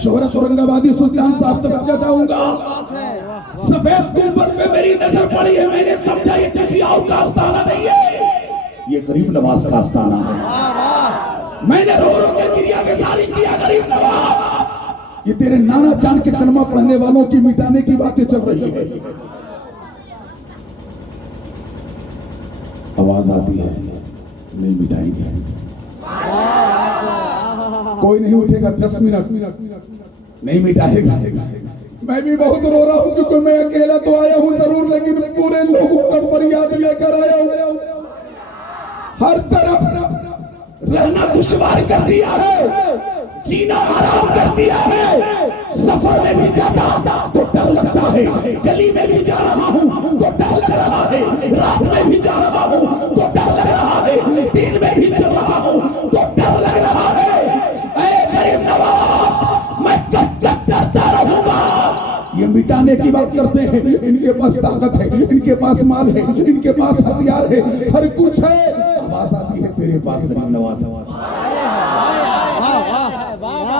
शोहरत औरंगाबादी सुल्तान साहब तक क्या चाहूंगा। सफेद गुंबद पे मेरी नजर पड़ी है, मैंने समझा ये किसी और का आस्थाना नहीं है, ये गरीब नवाज का आस्थाना है। मैंने रो रो के क्रिया गुजारी किया, गरीब नवाज ये तेरे नाना जान के कलमा पढ़ने वालों की मिटाने की बातें चल रही है। आवाज आती है नहीं मिटाएंगे, कोई नहीं उठेगा 10 मिनट नहीं मिटाएगा। मैं भी बहुत रो रहा हूं क्योंकि मैं अकेला तो आया हूं जरूर, लेकिन पूरे लोगों का फरियाद लेकर आया हूं। हर तरफ रहना दुश्वार कर दिया है, जीना आराम कर दिया है। सफर में भी जाता तो डर लगता है, गली में भी जा रहा हूं तो डर लग रहा है, रात में भी जा रहा हूं तो डर लग रहा है, दिन में भी चल रहा हूं तो डर लग रहा है। ऐ गरीब नवाज मैं कब तक डरता रहूंगा। ये मिटाने की बात करते हैं, इनके पास ताकत है, इनके पास माल है, इनके पास हथियार है, हर कुछ है। आवाज आती है तेरे पास गरीब नवाज।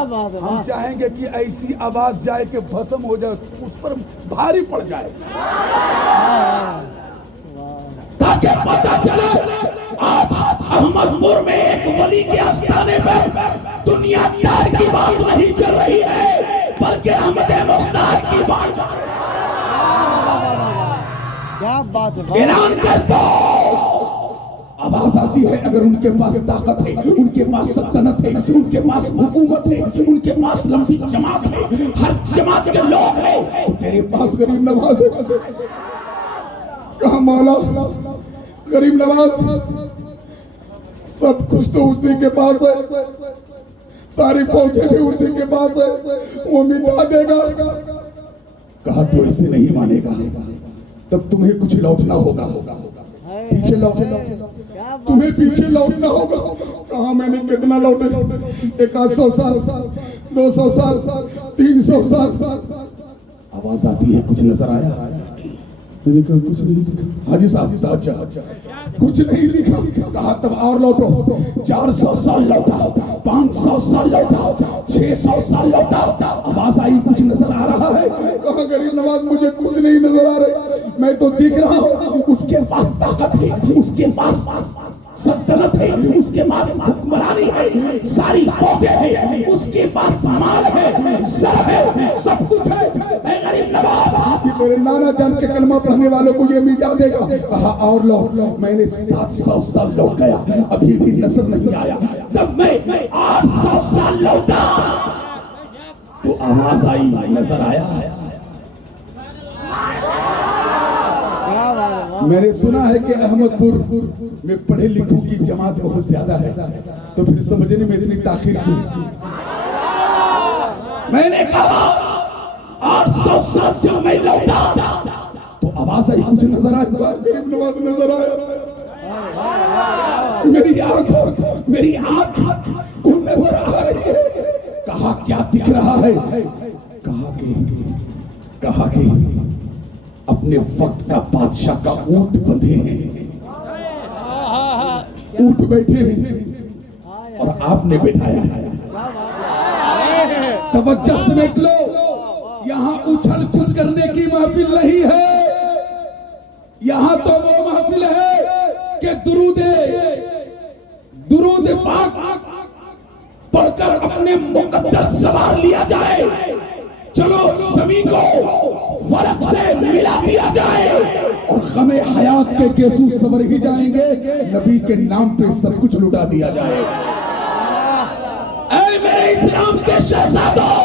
हम चाहेंगे कि ऐसी आवाज जाए कि भस्म हो जाए, उस पर भारी पड़ जाए, ताकि पता चले आज अहमदपुर में एक वली के आस्थाने पर दुनियादार की बात नहीं चल रही है, बल्कि अहमद मुख्तार की बात। क्या बात है, ऐलान कर दो। आवाज आती है अगर उनके पास ताकत है, उनके पास सल्तनत है, उनके पास हुकूमत है, उनके पास लंबी जमात है, हर जमात के लोग हैं, तो तेरे पास गरीब नवाज है। कहा मौला गरीब नवाज, सब कुछ तो उसी के पास है, सारी फौजें भी उसी के पास है, वो मिटा देगा। कहा तो ऐसे नहीं मानेगा, तब तुम्हें कुछ लौटना होगा, पीछे लौटना, तुम्हें पीछे लौटना होगा। कहा मैंने कितना लौटे, 100 साल, 200 साल, 300 साल। आवाज आती है कुछ नजर आया, मैंने कहा कुछ नहीं दिखा। हाजी साहब अच्छा कुछ नहीं दिखा। कहा तब और लौटो, 400 साल लौटा, 500 साल लौटा, 600 साल लौटा। आवाज आई कुछ नजर आ रहा है। कहा गरीब नवाज मुझे कुछ नहीं नजर आ रहा, मैं तो दिख रहा हूँ उसके पास ताकत है, उसके पास सल्तनत है, उसके पास हुक्मरानी है, सारी फौजें हैं, उसके पास माल है, सर है, सब कुछ है। गरीब नवाज मेरे नाना जान के कलमा पढ़ने वालों को ये मिटा देगा। कहा और लो, मैंने 700 साल लौट गया, अभी भी नजर नहीं आया, तब मैं 800 साल लौटा तो आवाज आई नजर आया। मैंने सुना है कि अहमदपुर में पढ़े लिखों की जमात बहुत ज्यादा है, तो फिर समझने में इतनी ताखीर क्यों? मैंने कहा 800 साल जब मैं लौटा तो आवाज आई कुछ नजर आया, गरीब नवाज नजर आया। मेरी आंख को नजर आ रही है। कहा क्या दिख रहा है? कहा कि अपने वक्त का बादशाह का ऊंट बंधे हैं, ऊंट बैठे हैं और आपने बैठाया है। तवज्जो समेट लो, यहाँ उछल कूद करने की महफिल नहीं है, यहाँ तो वो महफिल है कि दुरूद पाक पढ़कर अपने मुकद्दस सवार लिया जाए। चलो ज़मीन को फर्क से मिला दिया जाए और हमें हयात के केसू सवर ही जाएंगे, नबी के नाम पे सब कुछ लुटा दिया जाए। ऐ मेरे इस्लाम के शहजादों,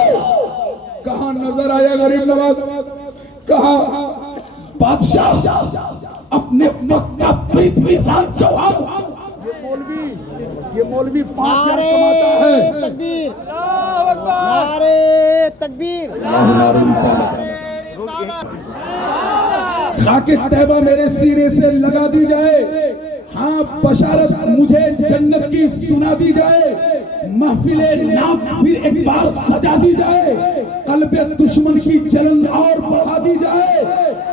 कहाँ नजर आया गरीब नवाज? कहा बादशाह अपने वक्त का पृथ्वीराज चौहान। ये मौलवी 5,000 कमाता है। तकबीर, नारे तकबीर, खाके तैबा मेरे सीने से लगा दी जाए। हाँ बशारत मुझे जन्नत की सुना दी जाए, महफिले नाम फिर एक बार सजा दी जाए, कल्बे दुश्मन की जलन और बढ़ा दी जाए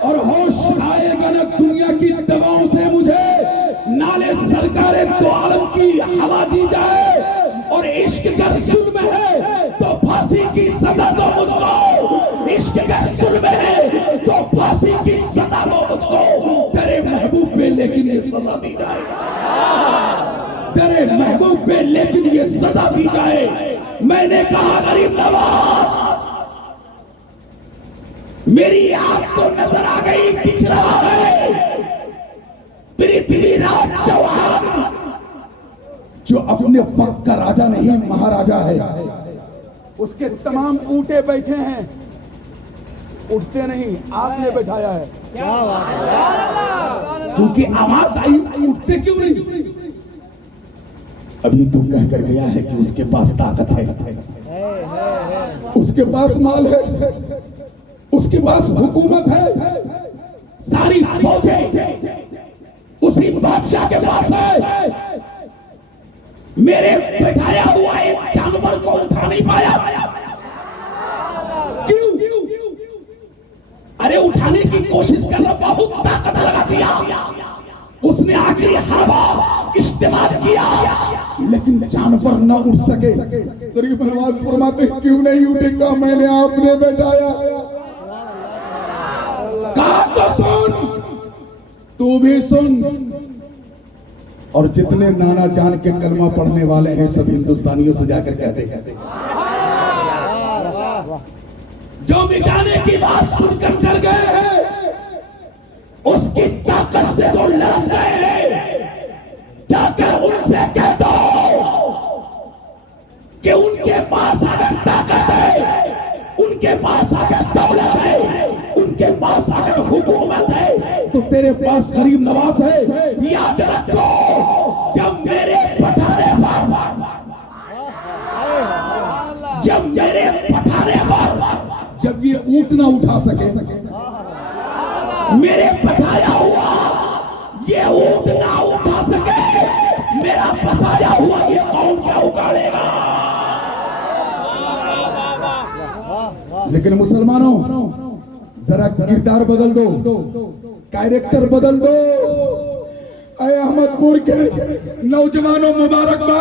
और होश आएगा न दुनिया की दवाओं से मुझे, नाले सरकारे दो आलम की हवा दी जाए और इश्क जब जुल्म है तो फांसी की सजा सजा दी जाए, तेरे महबूब पे लेकिन ये सजा दी जाए। मैंने कहा गरीब नवाज, मेरी आपको नजर आ गई, दिख रहा है पृथ्वीराज चौहान जो अपने वक्त का राजा नहीं महाराजा है, उसके तमाम ऊंटे बैठे हैं, उठते नहीं, आपने बैठाया है। क्या बात है, क्योंकि आवाज आई, उठते क्यों नहीं? अभी तो कह कर गया है कि उसके पास ताकत है, उसके पास माल है, उसके पास हुकूमत है, सारी फौजें उसी बादशाह के पास है। मेरे बैठाया हुआ एक जानवर को उठा नहीं पाया, क्यों? अरे उठाने की कोशिश कर रहा, बहुत ताकत लगा दिया, उसने आखिरी हरबा इस्तेमाल किया, लेकिन जानवर न उठ सके। गरीब नवाज फरमाते क्यों नहीं उठेगा, मैंने आपने बैठाया। कहा तो सुन, तू भी सुन, और जितने नाना जान के कलमा पढ़ने वाले हैं सब हिंदुस्तानियों से जाकर कहते जो मिटाने की बात सुनकर डर गए हैं, उसकी ताकत से जो लड़ गए हैं, जाकर उनसे कह दो कि उनके पास अगर ताकत है, उनके पास अगर दौलत है, उनके पास अगर हुकूमत है, तो तेरे पास गरीब नवाज है। याद रखो, जब मेरे पठारे पर, जब मेरे पठारे पर, जब ये ऊंट ना उठा सके, मेरे पठाया हुआ ये ऊंट ना उठा सके, मेरा फसाया हुआ ये कौन क्या उगाड़ेगा? लेकिन मुसलमानों, जरा किरदार बदल दो, कैरेक्टर बदल दो। अहमदपुर के नौजवानों मुबारकबाद।